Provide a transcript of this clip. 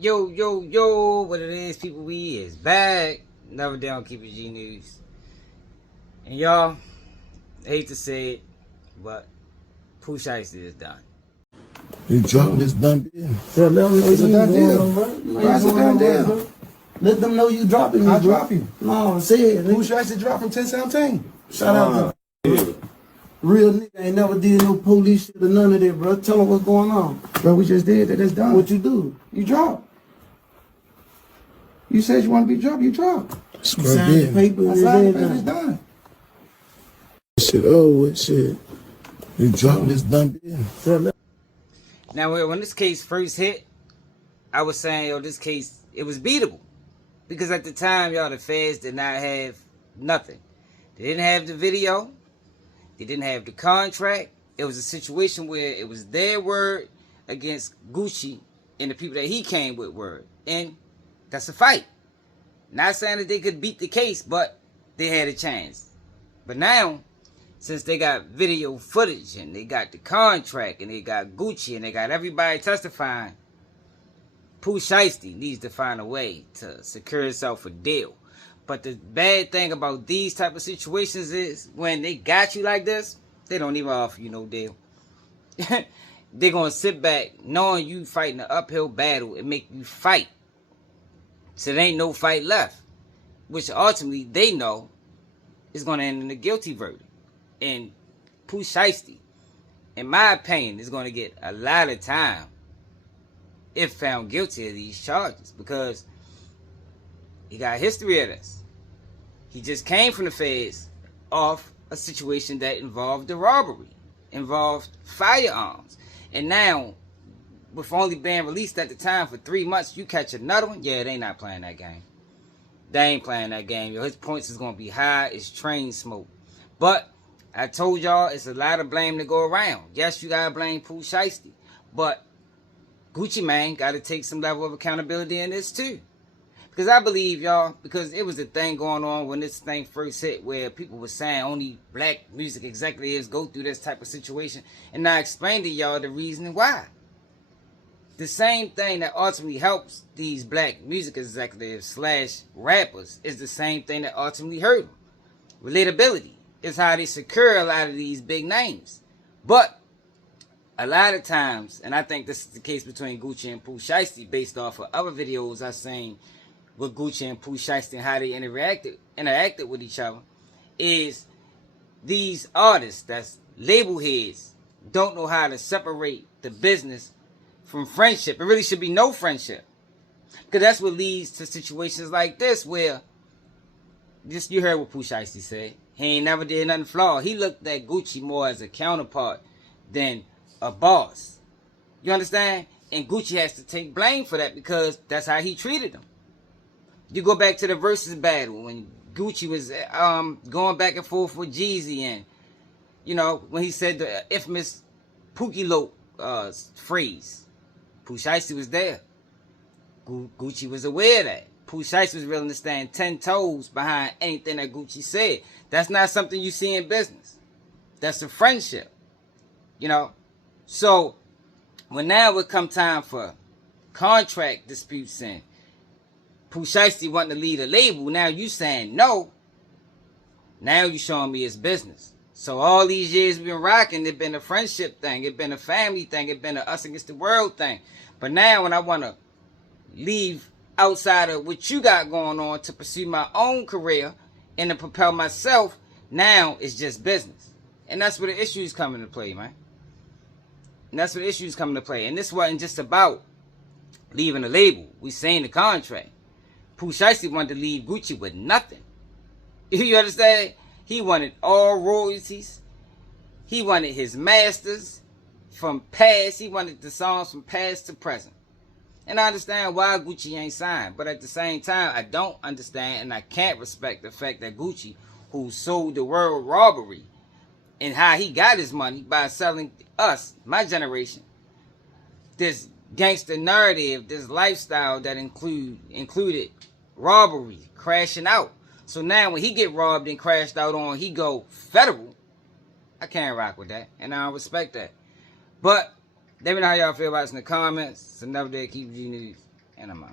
Yo, what it is, people, we is back. Never down, keep it G News. And y'all, I hate to say it, but Pooh Shiesty is done. You dropping this done deal. So let them know It's a done deal. It's a done deal. Let them know you dropping me, I bro. drop you. No, say it. Pooh Shiesty dropped from 1017. Shout out to real nigga. Ain't never did no police shit or none of that, bro. Tell them what's going on. Bro, we just did that. It's done. What you do? You dropped. You said you want to be dropped. You dropped. You signed the paper. I signed the paper. It's done. Shit, oh, shit. You dropping this done deal. So Now, when this case first hit, I was saying, yo, this case, it was beatable. Because at the time, y'all, the feds did not have nothing. They didn't have the video. They didn't have the contract. It was a situation where it was their word against Gucci and the people that he came with word. And that's a fight. Not saying that they could beat the case, but they had a chance. But now, since they got video footage and they got the contract and they got Gucci and they got everybody testifying, Pooh Shiesty needs to find a way to secure himself a deal. But the bad thing about these type of situations is when they got you like this, they don't even offer you no deal. They're going to sit back knowing you fighting an uphill battle and make you fight. So there ain't no fight left. Which ultimately they know is going to end in a guilty verdict. And Pooh Shiesty, in my opinion, is going to get a lot of time if found guilty of these charges. Because he got history of this. He just came from the feds off a situation that involved a robbery, involved firearms. And now, with only being released at the time for 3 months, you catch another one? Yeah, they not playing that game. They ain't playing that game, yo. His points is going to be high. It's train smoke. But I told y'all it's a lot of blame to go around. Yes, you got to blame Pooh Shiesty. But Gucci Mane got to take some level of accountability in this too. Because I believe, y'all, because it was a thing going on when this thing first hit where people were saying only black music executives go through this type of situation. And I explained to y'all the reason why. The same thing that ultimately helps these black music executives / rappers is the same thing that ultimately hurt them. Relatability is how they secure a lot of these big names. But a lot of times, and I think this is the case between Gucci and Pooh Shiesty based off of other videos I've seen with Gucci and Pooh Shiesty and how they interacted with each other, is these artists that's label heads don't know how to separate the business from friendship. It really should be no friendship. Because that's what leads to situations like this where, just you heard what Pooh Shiesty said. He ain't never did nothing flawed. He looked at Gucci more as a counterpart than a boss. You understand? And Gucci has to take blame for that because that's how he treated them. You go back to the versus battle when Gucci was going back and forth with Jeezy, and you know when he said the infamous Pookie Lope phrase, Pooh Shiesty was there. Gucci was aware of that. Pooh Shiesty was willing to stand 10 toes behind anything that Gucci said. That's not something you see in business. That's a friendship. You know? So, when now it come time for contract disputes and Pooh Shiesty wanting to lead a label, now you saying no. Now you showing me it's business. So all these years we've been rocking, it been a friendship thing, it been a family thing, it been a us against the world thing. But now when I want to leave outside of what you got going on to pursue my own career and to propel myself, now it's just business. And that's where the issues come into play, man. And that's where the issues come into play. And this wasn't just about leaving a label. We signed the contract. Pooh Shiesty wanted to leave Gucci with nothing. You understand? He wanted all royalties. He wanted his masters from past. He wanted the songs from past to present. And I understand why Gucci ain't signed. But at the same time, I don't understand and I can't respect the fact that Gucci, who sold the world robbery, and how he got his money by selling us, my generation, this gangster narrative, this lifestyle that included robbery, crashing out. So now when he get robbed and crashed out on, he go federal. I can't rock with that, and I don't respect that. But let me know how y'all feel about this in the comments. It's another day of Keep G News. And I'm out.